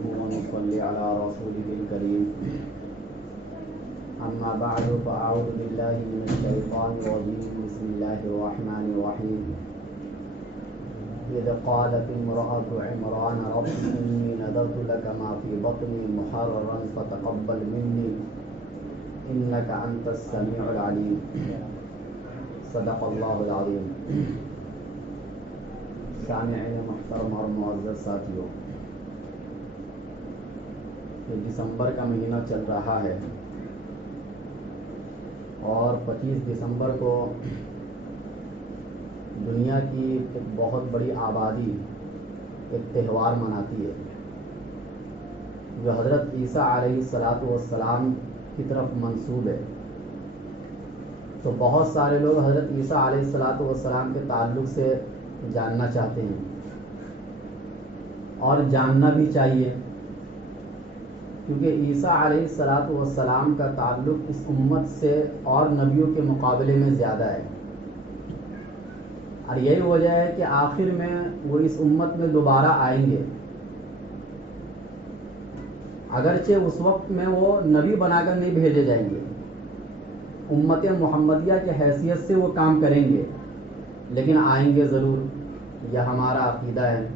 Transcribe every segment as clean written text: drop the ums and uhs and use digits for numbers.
ونصلي على رسوله الكريم أما بعد فأعوذ بالله من الشيطان الرجيم بسم الله الرحمن الرحيم إذ قالت امرأة عمران رب إني نذرت لك ما في بطني محررا فتقبل مني إنك أنت السميع العليم صدق اللہ العظیم. سامعین محترم اور معزز ساتھیوں، یہ دسمبر کا مہینہ چل رہا ہے اور 25 دسمبر کو دنیا کی ایک بہت بڑی آبادی ایک تہوار مناتی ہے جو حضرت عیسیٰ علیہ السلام کی طرف منسوب ہے. تو بہت سارے لوگ حضرت عیسیٰ علیہ السلام کے تعلق سے جاننا چاہتے ہیں اور جاننا بھی چاہیے، کیونکہ عیسیٰ علیہ السلام کا تعلق اس امت سے اور نبیوں کے مقابلے میں زیادہ ہے، اور یہی وجہ ہے کہ آخر میں وہ اس امت میں دوبارہ آئیں گے. اگرچہ اس وقت میں وہ نبی بنا کر نہیں بھیجے جائیں گے، امت محمدیہ کی حیثیت سے وہ کام کریں گے، لیکن آئیں گے ضرور، یہ ہمارا عقیدہ ہے.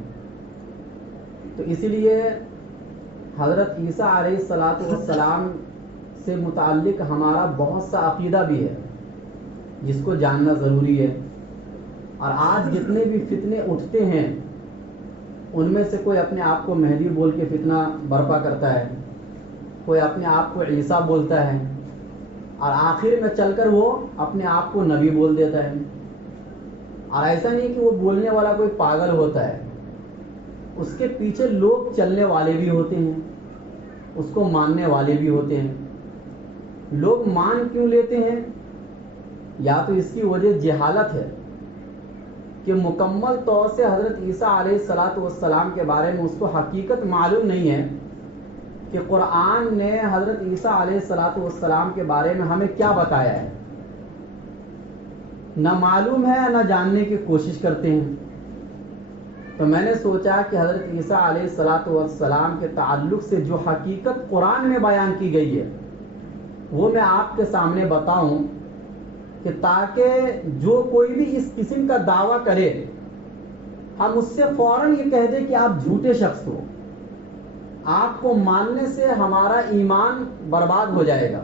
تو اسی لیے حضرت عیسیٰ علیہ السلام سے متعلق ہمارا بہت سا عقیدہ بھی ہے جس کو جاننا ضروری ہے. اور آج جتنے بھی فتنے اٹھتے ہیں ان میں سے کوئی اپنے آپ کو مہدی بول کے فتنہ برپا کرتا ہے، کوئی اپنے آپ کو عیسیٰ بولتا ہے، اور آخر میں چل کر وہ اپنے آپ کو نبی بول دیتا ہے. اور ایسا نہیں کہ وہ بولنے والا کوئی پاگل ہوتا ہے، اس کے پیچھے لوگ چلنے والے بھی ہوتے ہیں، اس کو ماننے والے بھی ہوتے ہیں. لوگ مان کیوں لیتے ہیں؟ یا تو اس کی وجہ جہالت ہے کہ مکمل طور سے حضرت عیسیٰ علیہ السلام کے بارے میں اس کو حقیقت معلوم نہیں ہے کہ قرآن نے حضرت عیسیٰ علیہ السلام کے بارے میں ہمیں کیا بتایا ہے. نہ معلوم ہے نہ جاننے کی کوشش کرتے ہیں. تو میں نے سوچا کہ حضرت عیسیٰ علیہ السلام کے تعلق سے جو حقیقت قرآن میں بیان کی گئی ہے وہ میں آپ کے سامنے بتاؤں، کہ تاکہ جو کوئی بھی اس قسم کا دعویٰ کرے ہم اس سے فوراً یہ کہہ دیں کہ آپ جھوٹے شخص ہو، آپ کو ماننے سے ہمارا ایمان برباد ہو جائے گا.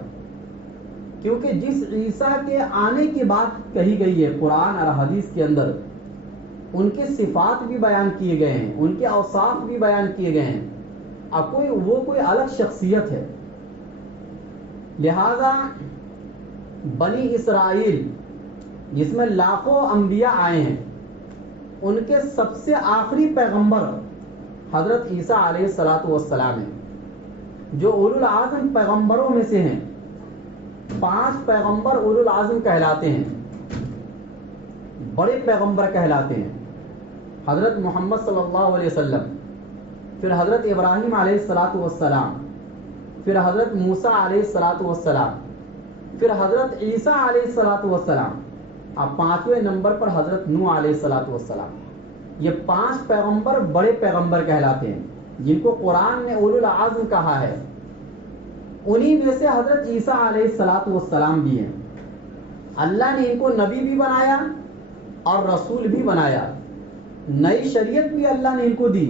کیونکہ جس عیسیٰ کے آنے کی بات کہی گئی ہے قرآن اور حدیث کے اندر، ان کے صفات بھی بیان کیے گئے ہیں، ان کے اوصاف بھی بیان کیے گئے ہیں، اب وہ کوئی الگ شخصیت ہے. لہذا بنی اسرائیل جس میں لاکھوں انبیاء آئے ہیں، ان کے سب سے آخری پیغمبر حضرت عیسیٰ علیہ السلام ہیں، جو اولو العزم پیغمبروں میں سے ہیں. 5 پیغمبر اولو العزم کہلاتے ہیں، بڑے پیغمبر کہلاتے ہیں. حضرت محمد صلی اللہ علیہ وسلم، پھر حضرت ابراہیم علیہ السلام، پھر حضرت موسیٰ علیہ السلام، پھر حضرت عیسیٰ علیہ السلام، اب 5ویں نمبر پر حضرت نوح علیہ السلام. یہ 5 پیغمبر بڑے پیغمبر کہلاتے ہیں جن کو قرآن نے اولو العزم کہا ہے. انہی میں سے حضرت عیسیٰ علیہ السلام بھی ہیں. اللہ نے ان کو نبی بھی بنایا اور رسول بھی بنایا. نئی شریعت بھی اللہ نے ان کو دی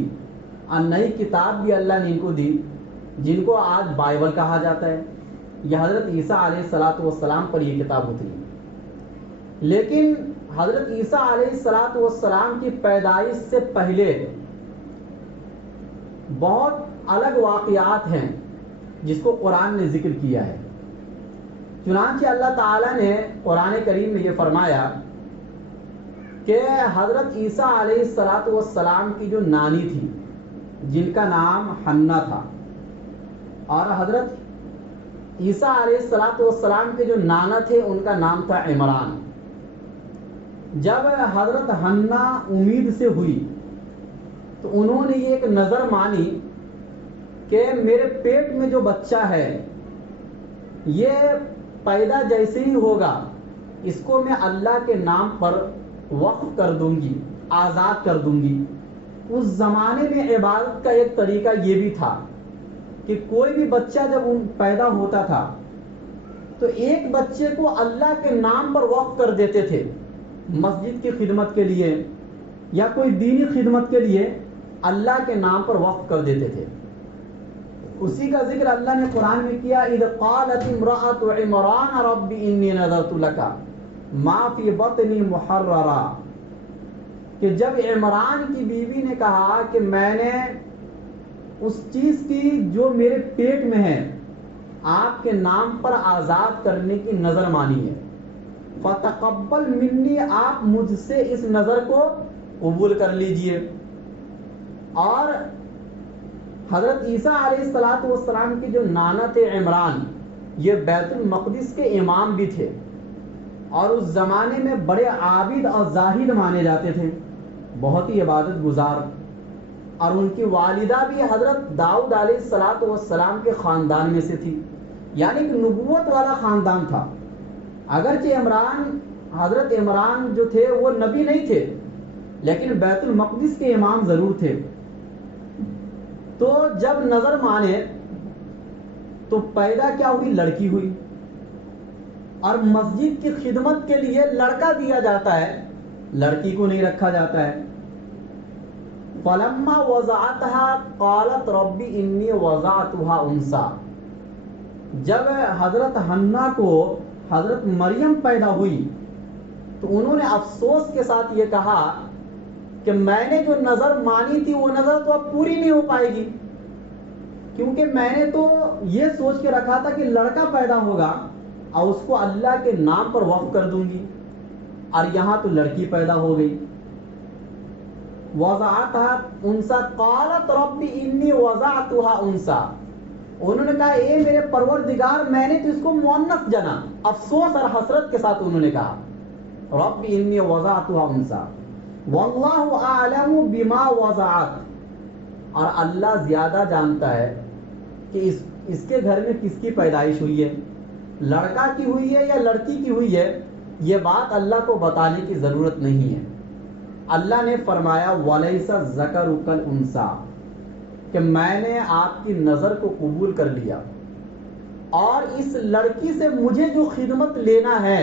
اور نئی کتاب بھی اللہ نے ان کو دی، جن کو آج بائبل کہا جاتا ہے. یہ حضرت عیسیٰ علیہ السلام پر یہ کتاب اتری. لیکن حضرت عیسیٰ علیہ السلام کی پیدائش سے پہلے بہت الگ واقعات ہیں جس کو قرآن نے ذکر کیا ہے. چنانچہ اللہ تعالیٰ نے قرآن کریم میں یہ فرمایا کہ حضرت عیسیٰ علیہ السلام کی جو نانی تھی جن کا نام حنا تھا، اور حضرت عیسیٰ علیہ السلام کے جو نانا تھے ان کا نام تھا عمران. جب حضرت حنا امید سے ہوئی تو انہوں نے یہ ایک نظر مانی کہ میرے پیٹ میں جو بچہ ہے یہ پیدا جیسے ہی ہوگا اس کو میں اللہ کے نام پر وقف کر دوں گی، آزاد کر دوں گی. اس زمانے میں عبادت کا ایک طریقہ یہ بھی تھا کہ کوئی بھی بچہ جب پیدا ہوتا تھا تو ایک بچے کو اللہ کے نام پر وقف کر دیتے تھے، مسجد کی خدمت کے لیے یا کوئی دینی خدمت کے لیے اللہ کے نام پر وقف کر دیتے تھے۔ اسی کا ذکر اللہ نے قرآن میں کیا، اذ قالت امرأة عمران رب انی نذرت لك ما فی بطنی محررا، کہ جب عمران کی بیوی نے کہا کہ میں نے اس چیز کی جو میرے پیٹ میں ہے آپ کے نام پر آزاد کرنے کی نظر مانی ہے، فتقبل منی، آپ مجھ سے اس نظر کو قبول کر لیجئے۔ اور حضرت عیسیٰ علیہ السلام کے جو نانا تھے عمران، یہ بیت المقدس کے امام بھی تھے اور اس زمانے میں بڑے عابد اور زاہد مانے جاتے تھے، بہت ہی عبادت گزار، اور ان کی والدہ بھی حضرت داؤد علیہ السلام کے خاندان میں سے تھی، یعنی کہ نبوت والا خاندان تھا۔ اگرچہ حضرت عمران جو تھے وہ نبی نہیں تھے، لیکن بیت المقدس کے امام ضرور تھے۔ تو جب نظر مانے تو پیدا کیا ہوئی؟ لڑکی ہوئی، اور مسجد کی خدمت کے لیے لڑکا دیا جاتا ہے، لڑکی کو نہیں رکھا جاتا ہے۔ فلما وضعتها قالت رب انی وضعتها انثى، جب حضرت حنا کو حضرت مریم پیدا ہوئی تو انہوں نے افسوس کے ساتھ یہ کہا کہ میں نے جو نظر مانی تھی وہ نظر تو اب پوری نہیں ہو پائے گی، کیونکہ میں نے تو یہ سوچ کے رکھا تھا کہ لڑکا پیدا ہوگا اور اس کو اللہ کے نام پر وقف کر دوں گی، اور یہاں تو لڑکی پیدا ہو گئی۔ وضعتها انثى قالت رب انی وضعتها انثى، انہوں نے کہا اے میرے پروردگار میں نے تو اس کو مؤنث جنا، افسوس اور حسرت کے ساتھ انہوں نے کہا رب انی وضعتها انثى واللہ اعلم بما وضعت، اور اللہ زیادہ جانتا ہے کہ اس کے گھر میں کس کی پیدائش ہوئی ہے، لڑکا کی ہوئی ہے یا لڑکی کی ہوئی ہے، یہ بات اللہ کو بتانے کی ضرورت نہیں ہے۔ اللہ نے فرمایا وَلَيْسَ الذَّكَرُ كَالْأُنثَىٰ، کہ میں نے آپ کی نظر کو قبول کر لیا، اور اس لڑکی سے مجھے جو خدمت لینا ہے،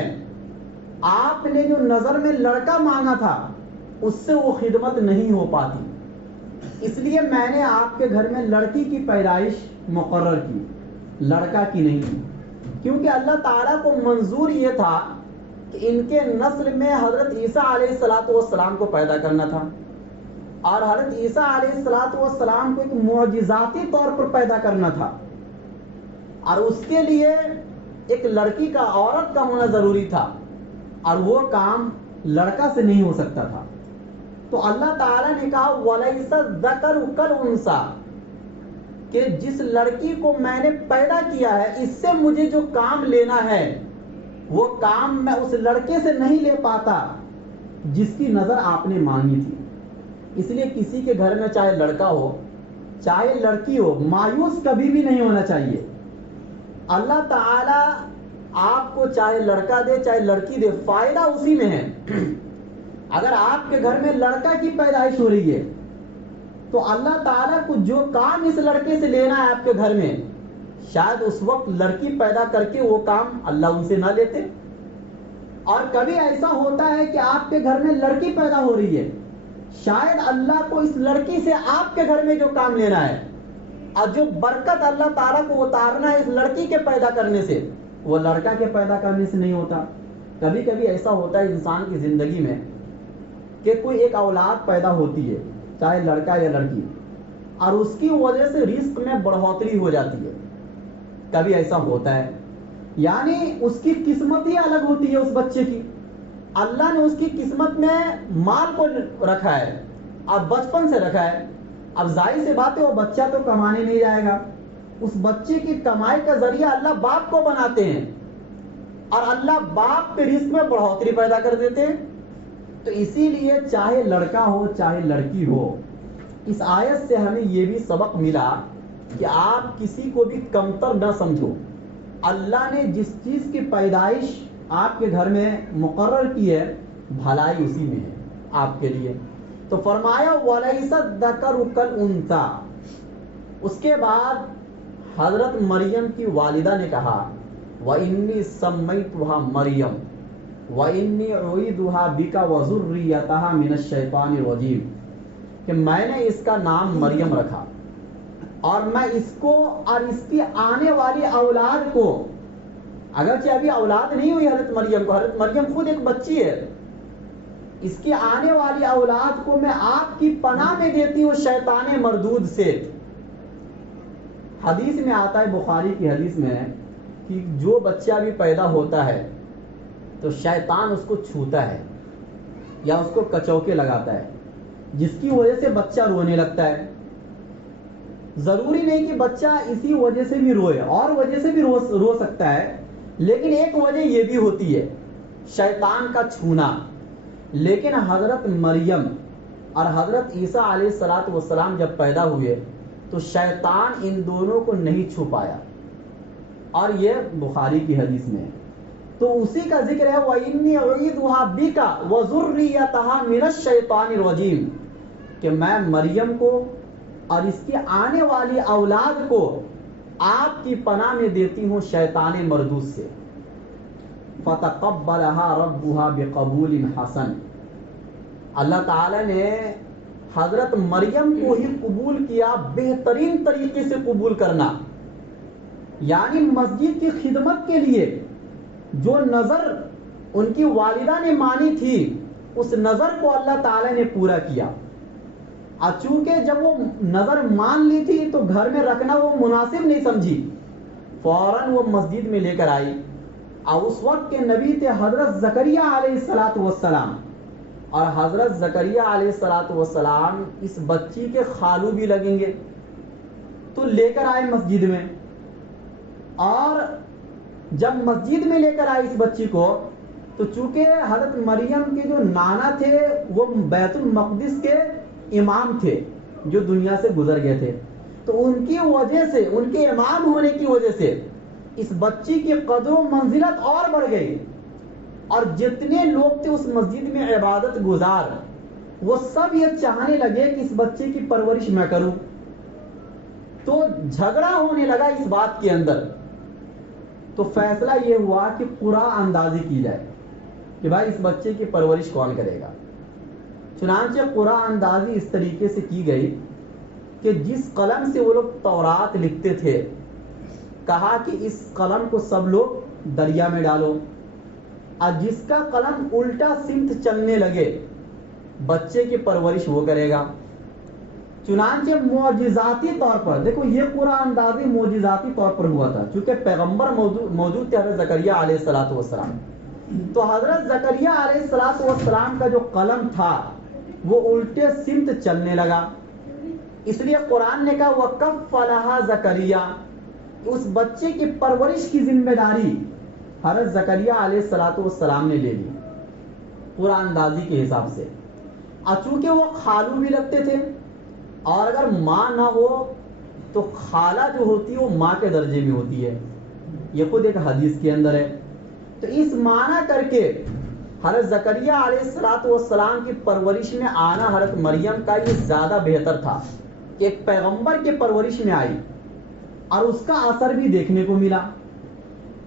آپ نے جو نظر میں لڑکا مانگا تھا اس سے وہ خدمت نہیں ہو پاتی، اس لیے میں نے آپ کے گھر میں لڑکی کی پیدائش مقرر کی، لڑکا کی نہیں کی، کیونکہ اللہ تعالیٰ کو منظور یہ تھا کہ ان کے نسل میں حضرت عیسیٰ علیہ السلام کو پیدا کرنا تھا، اور حضرت عیسیٰ علیہ السلام کو ایک معجزاتی طور پر پیدا کرنا تھا، اور اس کے لیے ایک لڑکی کا، عورت کا ہونا ضروری تھا، اور وہ کام لڑکا سے نہیں ہو سکتا تھا۔ تو اللہ تعالیٰ نے کہا وَلَيْسَ الذَّكَرُ كَالْأُنثَىٰ، کہ جس لڑکی کو میں نے پیدا کیا ہے اس سے مجھے جو کام لینا ہے وہ کام میں اس لڑکے سے نہیں لے پاتا جس کی نظر آپ نے مانگی تھی۔ اس لیے کسی کے گھر میں چاہے لڑکا ہو چاہے لڑکی ہو، مایوس کبھی بھی نہیں ہونا چاہیے۔ اللہ تعالیٰ آپ کو چاہے لڑکا دے چاہے لڑکی دے، فائدہ اسی میں ہے۔ اگر آپ کے گھر میں لڑکا کی پیدائش ہو رہی ہے تو اللہ تعالیٰ کو جو کام اس لڑکے سے لینا ہے آپ کے گھر میں، شاید اس وقت لڑکی پیدا کر کے وہ کام اللہ ان سے نہ لیتے۔ اور کبھی ایسا ہوتا ہے کہ آپ کے گھر میں لڑکی پیدا ہو رہی ہے، شاید اللہ کو اس لڑکی سے آپ کے گھر میں جو کام لینا ہے اور جو برکت اللہ تعالیٰ کو اتارنا ہے اس لڑکی کے پیدا کرنے سے، وہ لڑکا کے پیدا کرنے سے نہیں ہوتا۔ کبھی کبھی ایسا ہوتا ہے انسان کی زندگی میں کہ کوئی ایک اولاد پیدا ہوتی ہے، چاہے لڑکا یا لڑکی، اور اس کی وجہ سے رزق میں بڑھوتری ہو جاتی ہے۔ کبھی ایسا ہوتا ہے، یعنی اس کی قسمت ہی الگ ہوتی ہے اس بچے کی۔ اللہ نے اس کی قسمت میں مال کو رکھا ہے، اب بچپن سے رکھا ہے، اب ظاہر سی بات ہے وہ بچہ تو کمانے نہیں جائے گا، اس بچے کی کمائی کا ذریعہ اللہ باپ کو بناتے ہیں، اور اللہ باپ کے رزق میں بڑھوتری پیدا کر دیتے ہیں۔ تو اسی لیے چاہے لڑکا ہو چاہے لڑکی ہو، اس آیت سے ہمیں یہ بھی سبق ملا کہ آپ کسی کو بھی کمتر نہ سمجھو۔ اللہ نے جس چیز کی پیدائش آپ کے گھر میں مقرر کی ہے، بھلائی اسی میں ہے آپ کے لیے۔ تو فرمایا وَلَيْسَ الذَّكَرُ كَالْأُنثَىٰ. اس کے بعد حضرت مریم کی والدہ نے کہا وَإِنِّي سَمَّيْتُهَا مَرْيَمَ وَإِنِّي أُعِيذُهَا بِكَ وَذُرِّيَّتَهَا مِنَ الشَّيْطَانِ الرَّجِيمِ, کہ میں نے اس کا نام مریم رکھا اور میں اس کو اور اس کی آنے والی اولاد کو، اگرچہ ابھی اولاد نہیں ہوئی حضرت مریم کو، حضرت مریم خود ایک بچی ہے، اس کی آنے والی اولاد کو میں آپ کی پناہ میں دیتی ہوں شیطان مردود سے. حدیث میں آتا ہے، بخاری کی حدیث میں ہے کہ جو بچہ بھی پیدا ہوتا ہے تو شیطان اس کو چھوتا ہے یا اس کو کچوکے لگاتا ہے، جس کی وجہ سے بچہ رونے لگتا ہے. ضروری نہیں کہ بچہ اسی وجہ سے بھی روئے، اور وجہ سے بھی رو سکتا ہے، لیکن ایک وجہ یہ بھی ہوتی ہے شیطان کا چھونا. لیکن حضرت مریم اور حضرت عیسیٰ علیہ السلام جب پیدا ہوئے تو شیطان ان دونوں کو نہیں چھو پایا، اور یہ بخاری کی حدیث میں ہے. تو اسی کا ذکر ہے وَإِنِّي أُعِيذُهَا بِكَ وَذُرِّيَّتَهَا مِنَ الشَّيْطَانِ الرَّجِيمِ، کہ میں مریم کو اور اس کی آنے والی اولاد کو آپ کی پناہ میں دیتی ہوں شیطان مردود سے. فَتَقَبَّلَهَا رَبُّهَا بِقَبُولٍ حَسَنٍ. اللہ تعالی نے حضرت مریم کو ہی قبول کیا بہترین طریقے سے قبول کرنا، یعنی مسجد کی خدمت کے لیے جو نظر ان کی والدہ نے مانی تھی اس نظر کو اللہ تعالی نے پورا کیا. اور چونکہ جب وہ نظر مان لی تھی تو گھر میں رکھنا وہ مناسب نہیں سمجھی، فوراً وہ مسجد میں لے کر آئی. اور اس وقت کے نبی تھے حضرت زکریا علیہ السلام، اور حضرت زکریا علیہ السلام اس بچی کے خالو بھی لگیں گے، تو لے کر آئے مسجد میں. اور جب مسجد میں لے کر آئے اس بچی کو تو چونکہ حضرت مریم کے جو نانا تھے وہ بیت المقدس کے امام تھے جو دنیا سے گزر گئے تھے، تو ان کی وجہ سے، ان کے امام ہونے کی وجہ سے اس بچی کی قدر و منزلت اور بڑھ گئی. اور جتنے لوگ تھے اس مسجد میں عبادت گزار وہ سب یہ چاہنے لگے کہ اس بچے کی پرورش میں کروں. تو جھگڑا ہونے لگا اس بات کے اندر. تو فیصلہ یہ ہوا کہ قرعہ اندازی کی جائے کہ بھائی اس بچے کی پرورش کون کرے گا. چنانچہ قرعہ اندازی اس طریقے سے کی گئی کہ جس قلم سے وہ لوگ تورات لکھتے تھے کہا کہ اس قلم کو سب لوگ دریا میں ڈالو، اور جس کا قلم الٹا سمت چلنے لگے بچے کی پرورش وہ کرے گا. چنانچہ معجزاتی طور پر، دیکھو یہ قرعہ اندازی معجزاتی طور پر ہوا تھا چونکہ پیغمبر موجود تھے حضرت زکریا علیہ السلام. تو حضرت زکریا علیہ السلام کا جو قلم تھا وہ الٹے سمت چلنے لگا، اس لیے قرآن نے کہا وَكَفَّلَهَا زکریا، اس بچے کی پرورش کی ذمہ داری حضرت زکریا علیہ السلام نے لے لی قرآن اندازی کے حساب سے. اور چونکہ وہ خالو بھی رکھتے تھے، اور اگر ماں نہ ہو تو خالہ جو ہوتی ہے وہ ماں کے درجے میں ہوتی ہے، یہ خود ایک حدیث کے اندر ہے. تو اس معنی کر کے حضرت زکریا علیہ السلام کی پرورش میں آنا حضرت مریم کا یہ زیادہ بہتر تھا کہ ایک پیغمبر کے پرورش میں آئی اور اس کا اثر بھی دیکھنے کو ملا.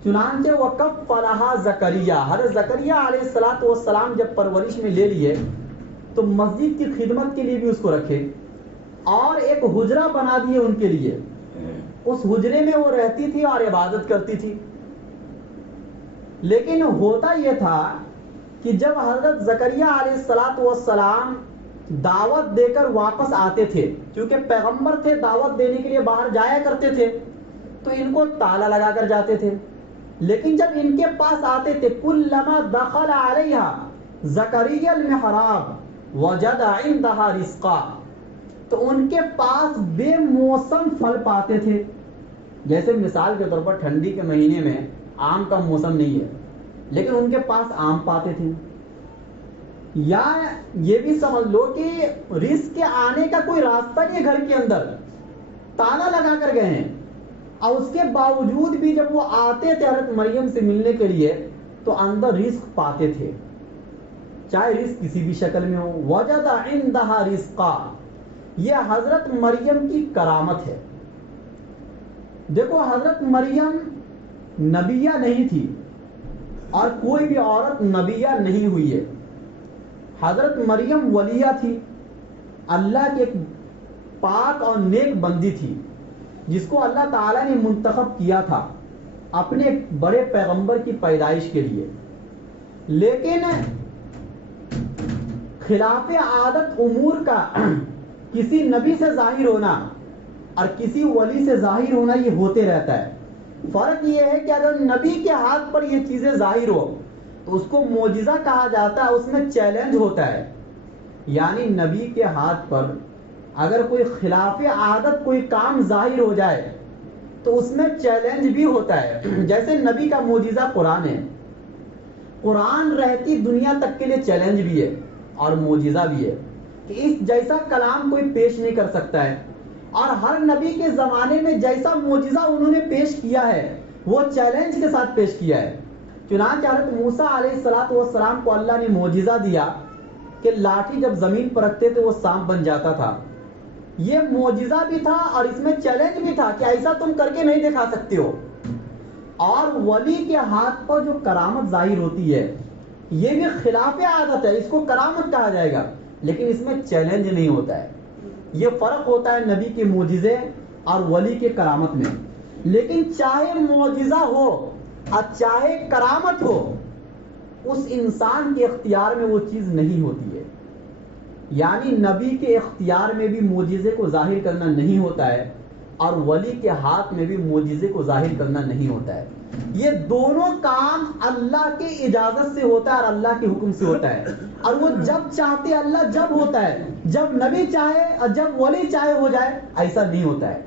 چنانچہ وَكَفَّلَهَا زکریا، حضرت زکریا علیہ السلام جب پرورش میں لے لیے تو مسجد کی خدمت کے لیے بھی اس کو رکھے اور ایک حجرہ بنا دیے ان کے لیے. اس حجرے میں وہ رہتی تھی اور عبادت کرتی تھی. لیکن ہوتا یہ تھا کہ جب حضرت زکریا علیہ السلام دعوت دے کر واپس آتے تھے، چونکہ پیغمبر تھے دعوت دینے کے لیے باہر جایا کرتے تھے، تو ان کو تالا لگا کر جاتے تھے. لیکن جب ان کے پاس آتے تھے کلما دخل علیہا زکریا المحراب وجد عندها رزقا، تو ان کے پاس بے موسم پھل پاتے تھے. جیسے مثال کے طور پر ٹھنڈی کے مہینے میں آم کا موسم نہیں ہے لیکن ان کے پاس آم پاتے تھے. یا یہ بھی سمجھ لو کہ رزق کے آنے کا کوئی راستہ نہیں گھر کے اندر، تالا لگا کر گئے ہیں، اور اس کے باوجود بھی جب وہ آتے تھے حضرت مریم سے ملنے کے لیے تو اندر رزق پاتے تھے. چاہے رزق کسی بھی شکل میں ہو. وجد عندها رزقا، یہ حضرت مریم کی کرامت ہے. دیکھو حضرت مریم نبیہ نہیں تھی اور کوئی بھی عورت نبیہ نہیں ہوئی ہے. حضرت مریم ولیہ تھی، اللہ کے ایک پاک اور نیک بندی تھی جس کو اللہ تعالیٰ نے منتخب کیا تھا اپنے ایک بڑے پیغمبر کی پیدائش کے لیے. لیکن خلاف عادت امور کا کسی نبی سے ظاہر ہونا اور کسی ولی سے ظاہر ہونا یہ ہوتے رہتا ہے. فرق یہ ہے کہ اگر نبی کے ہاتھ پر یہ چیزیں ظاہر ہو تو اس کو معجزہ کہا جاتا ہے، اس میں چیلنج ہوتا ہے. یعنی نبی کے ہاتھ پر اگر کوئی خلاف عادت کوئی کام ظاہر ہو جائے تو اس میں چیلنج بھی ہوتا ہے. جیسے نبی کا معجزہ قرآن ہے، قرآن رہتی دنیا تک کے لیے چیلنج بھی ہے اور معجزہ بھی ہے کہ اس جیسا کلام کوئی پیش نہیں کر سکتا ہے. اور ہر نبی کے زمانے میں جیسا معجزہ انہوں نے پیش کیا ہے وہ چیلنج کے ساتھ پیش کیا ہے. چنانچہ حضرت موسیٰ علیہ السلام کو اللہ نے معجزہ دیا کہ لاٹھی جب زمین پر رکھتے تھے وہ سانپ بن جاتا تھا. یہ معجزہ بھی تھا اور اس میں چیلنج بھی تھا کہ ایسا تم کر کے نہیں دکھا سکتے ہو. اور ولی کے ہاتھ پر جو کرامت ظاہر ہوتی ہے یہ بھی خلاف عادت ہے، اس کو کرامت کہا جائے گا لیکن اس میں چیلنج نہیں ہوتا ہے. یہ فرق ہوتا ہے نبی کے معجزے اور ولی کے کرامت میں. لیکن چاہے معجزہ ہو اور چاہے کرامت ہو اس انسان کے اختیار میں وہ چیز نہیں ہوتی ہے. یعنی نبی کے اختیار میں بھی معجزے کو ظاہر کرنا نہیں ہوتا ہے اور ولی کے ہاتھ میں بھی معجزے کو ظاہر کرنا نہیں ہوتا ہے. یہ دونوں کام اللہ کی اجازت سے ہوتا ہے اور اللہ کے حکم سے ہوتا ہے. اور وہ جب چاہتے اللہ جب ہوتا ہے، جب نبی چاہے اور جب ولی چاہے ہو جائے، ایسا نہیں ہوتا ہے.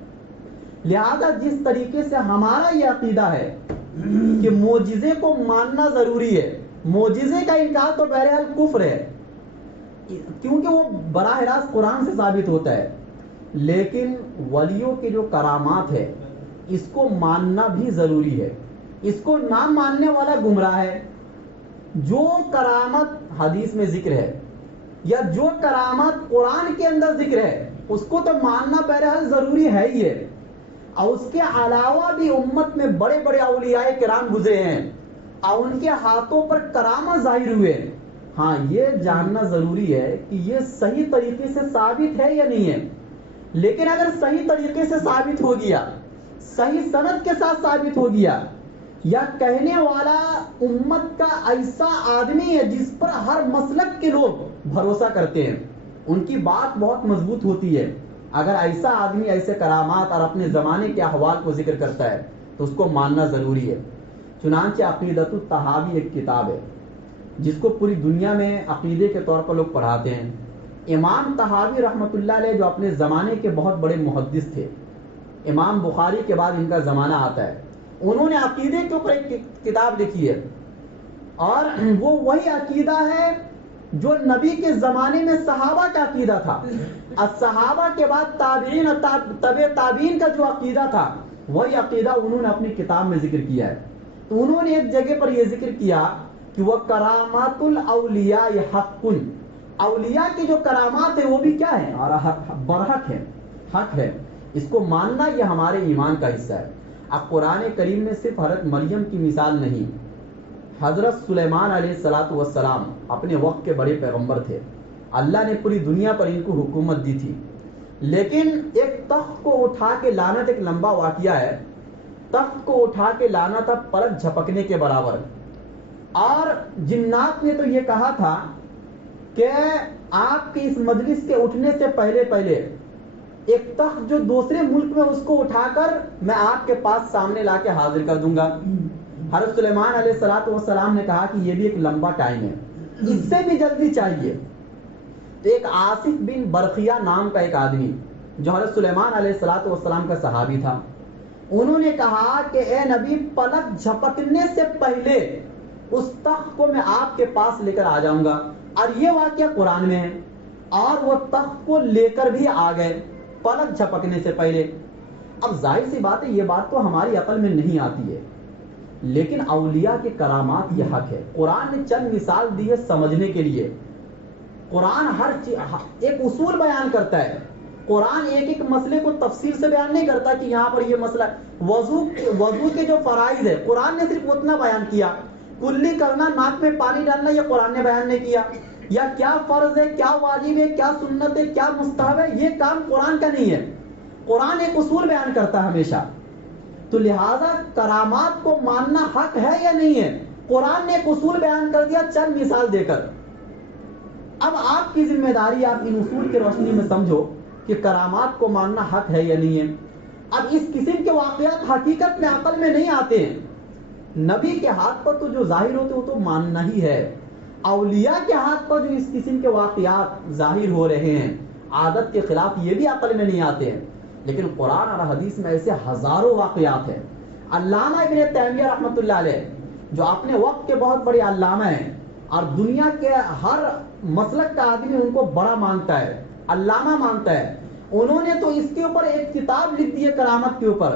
لہذا جس طریقے سے ہمارا یہ عقیدہ ہے کہ معجزے کو ماننا ضروری ہے، معجزے کا انکار تو بہرحال کفر ہے کیونکہ وہ براہ راست قرآن سے ثابت ہوتا ہے. لیکن ولیوں کے جو کرامات ہے اس کو ماننا بھی ضروری ہے. اس کو نہ ماننے والا گمراہ ہے. جو کرامت حدیث میں ذکر ہے یا جو کرامت قرآن کے اندر ذکر ہے اس کو تو ماننا بہرحال ضروری ہے ہی ہے. اور اس کے علاوہ بھی امت میں بڑے بڑے اولیاء کرام گزرے ہیں اور ان کے ہاتھوں پر کرامت ظاہر ہوئے. ہاں یہ جاننا ضروری ہے کہ یہ صحیح طریقے سے ثابت ہے یا نہیں ہے. لیکن اگر صحیح طریقے سے ثابت ہو گیا، صحیح سند کے ساتھ ثابت ہو گیا، یا کہنے والا امت کا ایسا آدمی ہے جس پر ہر مسلک کے لوگ بھروسہ کرتے ہیں، ان کی بات بہت مضبوط ہوتی ہے، اگر ایسا آدمی ایسے کرامات اور اپنے زمانے کے احوال کو ذکر کرتا ہے تو اس کو ماننا ضروری ہے. چنانچہ عقیدۃ الطحاوی ایک کتاب ہے جس کو پوری دنیا میں عقیدے کے طور پر لوگ پڑھاتے ہیں. امام طحاوی رحمۃ اللہ علیہ جو اپنے زمانے کے بہت بڑے محدث تھے، امام بخاری کے بعد ان کا زمانہ آتا ہے، انہوں نے عقیدے کے اوپر ایک کتاب لکھی ہے اور وہ وہی عقیدہ ہے جو نبی کے زمانے میں صحابہ کا عقیدہ تھا. صحابہ کے بعد تابعین اور تبع تابعین کا جو عقیدہ تھا وہی عقیدہ انہوں نے اپنی کتاب میں ذکر کیا ہے. تو انہوں نے ایک جگہ پر یہ ذکر کیا کہ وہ کرامات الاولیاء حق، اولیاء کی جو کرامات ہے وہ بھی کیا ہے اور برحق ہے، حق ہے. اس کو ماننا یہ ہمارے ایمان کا حصہ ہے. اب قرآن کریم میں صرف حضرت مریم کی مثال نہیں، حضرت سلیمان علیہ السلام اپنے وقت کے بڑے پیغمبر تھے. اللہ نے پوری دنیا پر ان کو حکومت دی تھی، لیکن ایک تخت کو اٹھا کے لانا، ایک لمبا واقعہ ہے، تخت کو اٹھا کے لانا تھا پلک جھپکنے کے برابر. اور جنات نے تو یہ کہا تھا کہ آپ کی اس مجلس کے اٹھنے سے پہلے ایک تخت جو دوسرے ملک میں اس کو اٹھا کر میں آپ کے پاس سامنے لا کے حاضر کر دوں گا. حضرت سلیمان علیہ السلام نے کہا کہ یہ بھی ایک لمبا ٹائم ہے، اس سے بھی جلدی چاہیے. تو ایک آصف بن برقیہ نام کا ایک آدمی جو حضرت سلیمان علیہ السلام کا صحابی تھا، انہوں نے کہا کہ اے نبی، پلک جھپکنے سے پہلے اس تخت کو میں آپ کے پاس لے کر آ جاؤں گا. اور یہ واقعہ قرآن میں ہے اور وہ تخت کو لے کر بھی آ گئے پلک جھپکنے سے پہلے. اب ظاہر سی بات ہے یہ بات تو ہماری عقل میں نہیں آتی ہے، لیکن اولیاء کے کرامات یہ حق ہے. قرآن نے چند مثال دی ہے سمجھنے کے لیے. قرآن ہر ایک اصول بیان کرتا ہے. قرآن ایک ایک مسئلے کو تفصیل سے بیان نہیں کرتا کہ یہاں پر یہ مسئلہ. وضو کے جو فرائض ہے قرآن نے صرف اتنا بیان کیا. کلی کرنا, ناک میں پانی ڈالنا, یہ قرآن نے بیان نہیں کیا. یا کیا فرض ہے, کیا واجب ہے, کیا سنت ہے, کیا مستحب ہے, یہ کام قرآن کا نہیں ہے. قرآن ایک اصول بیان کرتا ہے ہمیشہ. تو لہذا کرامات کو ماننا حق ہے یا نہیں ہے, قرآن نے ایک اصول بیان کر دیا چند مثال دے کر. اب آپ کی ذمہ داری, آپ ان اصول کی روشنی میں سمجھو کہ کرامات کو ماننا حق ہے یا نہیں ہے. اب اس قسم کے واقعات حقیقت میں عقل میں نہیں آتے ہیں. نبی کے ہاتھ پر تو جو ظاہر ہوتے وہ تو ماننا ہی ہے. اولیاء کے ہاتھ پر جو اس قسم کے واقعات ظاہر ہو رہے ہیں عادت کے خلاف, یہ بھی عقل میں نہیں آتے ہیں. لیکن قرآن اور حدیث میں ایسے ہزاروں واقعات ہیں. علامہ ابن تیمیہ رحمۃ اللہ علیہ, جو اپنے وقت کے بہت بڑے علامہ ہیں اور دنیا کے ہر مسلک کا آدمی ان کو بڑا مانتا ہے, علامہ مانتا ہے, انہوں نے تو اس کے اوپر ایک کتاب لکھ دی ہے کرامت کے اوپر.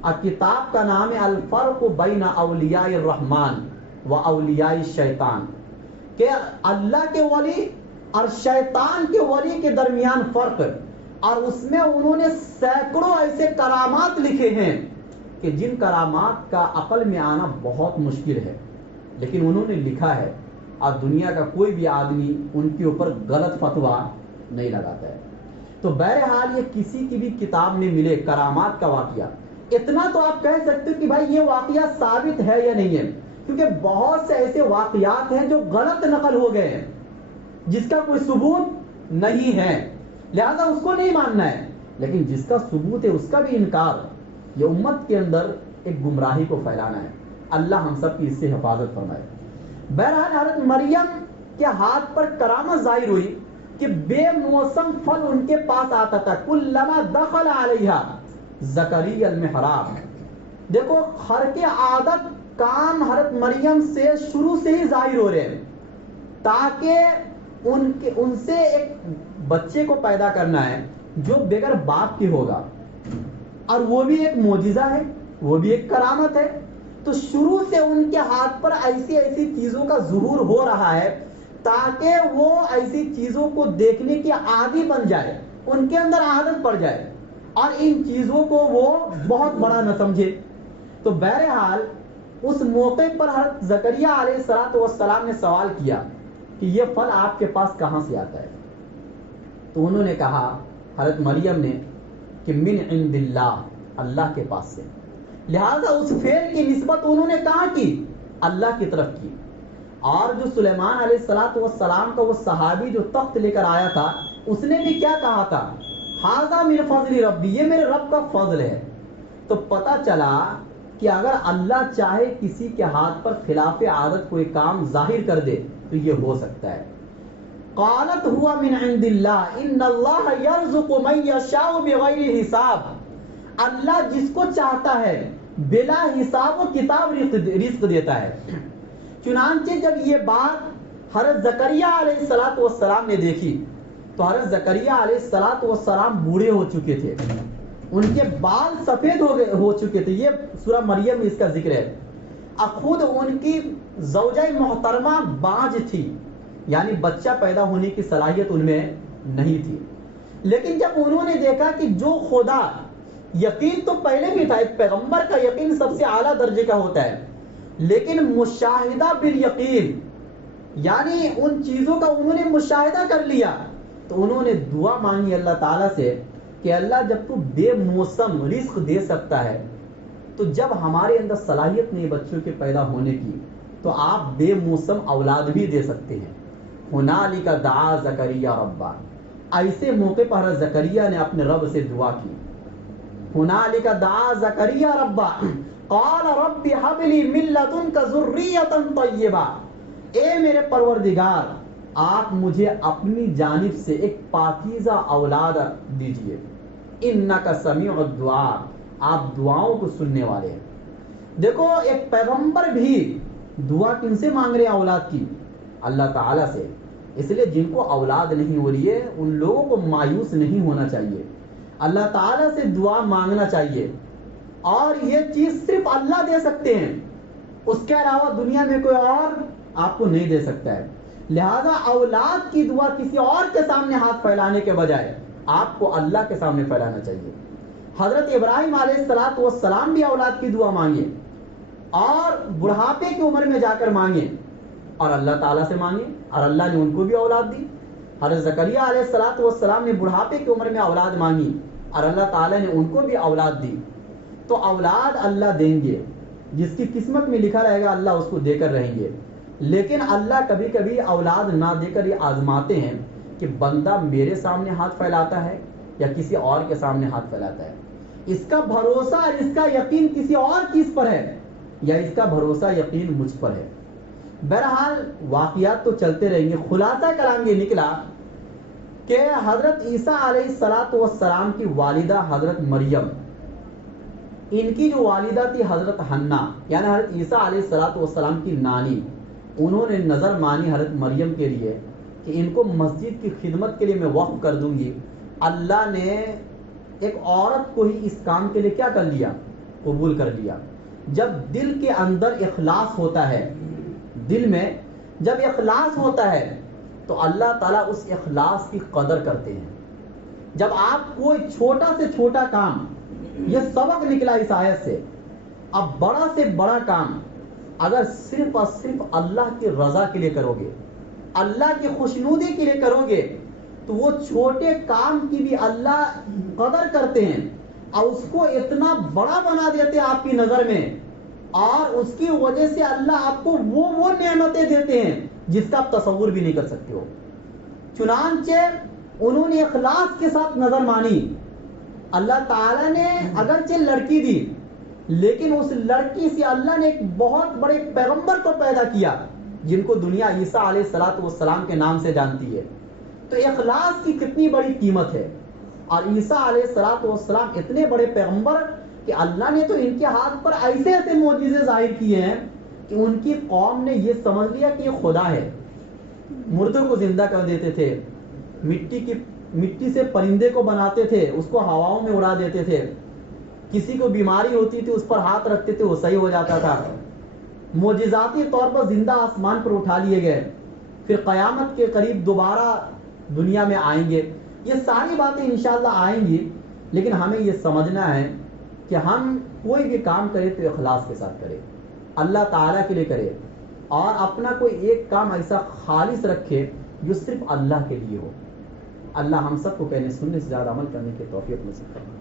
اور کتاب کا نام ہے الفرق بین اولیاء الرحمن و اولیاء الشیطان, کہ اللہ کے ولی اور شیطان کے ولی کے درمیان فرق. اور اس میں انہوں نے سینکڑوں ایسے کرامات لکھے ہیں کہ جن کرامات کا عقل میں آنا بہت مشکل ہے, لیکن انہوں نے لکھا ہے. اور دنیا کا کوئی بھی آدمی ان کے اوپر غلط فتویٰ نہیں لگاتا ہے. تو بہرحال یہ کسی کی بھی کتاب میں ملے کرامات کا واقعہ, اتنا تو آپ کہہ سکتے ہو کہ بھائی یہ واقعہ ثابت ہے یا نہیں ہے, کیونکہ بہت سے ایسے واقعات ہیں جو غلط نقل ہو گئے ہیں جس کا کوئی ثبوت نہیں ہے, لہذا اس کو نہیں ماننا ہے. لیکن جس کا ثبوت ہے اس کا بھی انکار, یہ امت کے اندر ایک گمراہی کو پھیلانا ہے. اللہ ہم سب کی اس سے حفاظت فرمائے. بہرحال حضرت مریم کے ہاتھ پر کرامت ظاہر ہوئی کہ بے موسم پھل ان کے پاس آتا تھا. کلما دخل علیہا زکریا المحراب. دیکھو خرق عادت کام حضرت مریم سے شروع سے ہی ظاہر ہو رہے ہیں, تاکہ ان سے ایک بچے کو پیدا کرنا ہے جو بغیر باپ کے ہوگا, اور وہ بھی ایک معجزہ ہے, وہ بھی ایک کرامت ہے. تو شروع سے ان کے ہاتھ پر ایسی ایسی چیزوں کا ظہور ہو رہا ہے تاکہ وہ ایسی چیزوں کو دیکھنے کی عادی بن جائے, ان کے اندر عادت پڑ جائے اور ان چیزوں کو وہ بہت بڑا نہ سمجھے. تو بہرحال اس موقع پر حضرت زکریا علیہ السلام نے سوال کیا کہ یہ پھل آپ کے پاس کہاں سے آتا ہے. تو انہوں نے کہا, حضرت مریم نے, کہ من عند اللہ, اللہ کے پاس سے. لہذا اس فعل کی نسبت انہوں نے کہاں کی, اللہ کی طرف کی. اور جو سلیمان علیہ السلام کا وہ صحابی جو تخت لے کر آیا تھا, اس نے بھی کیا کہا تھا, ھذا من فضل ربی, یہ میرے رب کا فضل ہے. تو پتہ چلا کہ اگر اللہ چاہے کسی کے ہاتھ پر خلاف عادت کوئی کام ظاہر کر دے تو یہ ہو سکتا ہے. قالت ہوا من عند اللہ ان اللہ یرزق من یشاء بغیر حساب. اللہ جس کو چاہتا ہے بلا حساب و کتاب رزق دیتا ہے. چنانچہ جب یہ بات حضرت زکریا علیہ السلام نے دیکھی تو حضرت زکریا علیہ السلام بوڑھے ہو چکے تھے, ان کے بال سفید ہو چکے تھے. یہ سورہ مریم میں اس کا ذکر ہے. خود ان کی زوجہ محترمہ باج تھی, یعنی بچہ پیدا ہونے کی صلاحیت ان میں نہیں تھی. لیکن جب انہوں نے دیکھا کہ جو خدا, یقین تو پہلے بھی تھا, ایک پیغمبر کا یقین سب سے اعلیٰ درجے کا ہوتا ہے, لیکن مشاہدہ بالیقین, یعنی ان چیزوں کا انہوں نے مشاہدہ کر لیا. تو انہوں نے دعا مانگی اللہ تعالیٰ سے کہ اللہ جب تو بے موسم رزق دے سکتا ہے تو جب ہمارے اندر صلاحیت نہیں بچوں کے پیدا ہونے کی تو آپ بے موسم اولاد بھی دے سکتے ہیں. ہنالک دعا زکریا ربا, ایسے موقع پر حضرت زکریا نے اپنے رب سے دعا کی. ہنالک دعا زکریا ربا قال رب هب لي من لدنك ذرية طیبہ, اے میرے پروردگار آپ مجھے اپنی جانب سے ایک پاکیزہ اولاد دیجئے. انک سمیع الدعاء, آپ دعاؤں کو سننے والے ہیں. دیکھو ایک پیغمبر بھی دعا کن سے مانگ رہے ہیں اولاد کی, اللہ تعالیٰ سے. اس لیے جن کو اولاد نہیں ہو رہی ہے ان لوگوں کو مایوس نہیں ہونا چاہیے, اللہ تعالیٰ سے دعا مانگنا چاہیے. اور یہ چیز صرف اللہ دے سکتے ہیں. اس کے علاوہ دنیا میں کوئی اور آپ کو نہیں دے سکتا ہے. لہذا اولاد کی دعا کسی اور کے سامنے ہاتھ پھیلانے کے بجائے آپ کو اللہ کے سامنے پھیلانا چاہیے. حضرت ابراہیم علیہ السلام بھی اولاد کی دعا مانگے اور بڑھاپے کی عمر میں جا کر مانگے اور اللہ تعالیٰ سے مانگے اور اللہ نے ان کو بھی اولاد دی. حضرت زکریا علیہ السلام نے بڑھاپے کی عمر میں اولاد مانگی اور اللہ تعالیٰ نے ان کو بھی اولاد دی. تو اولاد اللہ دیں گے، جس کی قسمت میں لکھا رہے گا اللہ اس کو دے کر رہیں گے. لیکن اللہ کبھی کبھی اولاد نہ دے کر یہ آزماتے ہیں کہ بندہ میرے سامنے ہاتھ پھیلاتا ہے یا کسی اور کے سامنے ہاتھ پھیلاتا ہے. اس کا بھروسہ اور اس کا یقین کسی اور چیز پر ہے یا اس کا بھروسہ یقین مجھ پر ہے. بہرحال واقعات تو چلتے رہیں گے. خلاصہ کلام یہ نکلا کہ حضرت عیسیٰ علیہ السلام کی والدہ حضرت مریم، ان کی جو والدہ تھی حضرت حنا، یعنی حضرت عیسیٰ علیہ السلام کی نانی، انہوں نے نظر مانی حضرت مریم کے لیے کہ ان کو مسجد کی خدمت کے لیے میں وقف کر دوں گی. اللہ نے ایک عورت کو ہی اس کام کے لیے کیا کر لیا؟ قبول کر لیا. جب دل کے اندر اخلاص ہوتا ہے، دل میں جب اخلاص ہوتا ہے تو اللہ تعالیٰ اس اخلاص کی قدر کرتے ہیں. جب آپ کوئی چھوٹا سے چھوٹا کام، یہ سبق نکلا اس آیت سے، اب بڑا سے بڑا کام اگر صرف اور صرف اللہ کی رضا کے لیے کرو گے، اللہ کی خوشنودی کے لیے کرو گے، تو وہ چھوٹے کام کی بھی اللہ قدر کرتے ہیں اور اس کو اتنا بڑا بنا دیتے ہیں آپ کی نظر میں، اور اس کی وجہ سے اللہ آپ کو وہ نعمتیں دیتے ہیں جس کا آپ تصور بھی نہیں کر سکتے ہو. چنانچہ انہوں نے اخلاص کے ساتھ نظر مانی. اللہ تعالیٰ نے اگرچہ لڑکی دی، لیکن اس لڑکی سے اللہ نے ایک بہت بڑے پیغمبر کو پیدا کیا جن کو دنیا عیسیٰ علیہ السلام کے نام سے جانتی ہے. تو اخلاص کی کتنی بڑی قیمت ہے. اور عیسیٰ علیہ السلام اتنے بڑے پیغمبر کہ اللہ نے تو ان کے ہاتھ پر ایسے ایسے معجزے ظاہر کیے ہیں کہ ان کی قوم نے یہ سمجھ لیا کہ یہ خدا ہے. مردوں کو زندہ کر دیتے تھے، مٹی سے پرندے کو بناتے تھے، اس کو ہواؤں میں اڑا دیتے تھے. کسی کو بیماری ہوتی تھی اس پر ہاتھ رکھتے تھے وہ صحیح ہو جاتا تھا. معجزاتی طور پر زندہ آسمان پر اٹھا لیے گئے، پھر قیامت کے قریب دوبارہ دنیا میں آئیں گے. یہ ساری باتیں انشاءاللہ آئیں گی، لیکن ہمیں یہ سمجھنا ہے کہ ہم کوئی بھی کام کرے تو اخلاص کے ساتھ کرے، اللہ تعالیٰ کے لیے کرے، اور اپنا کوئی ایک کام ایسا خالص رکھے جو صرف اللہ کے لیے ہو. اللہ ہم سب کو کہنے سننے سے زیادہ عمل کرنے کی توفیق نصیب فرمائے.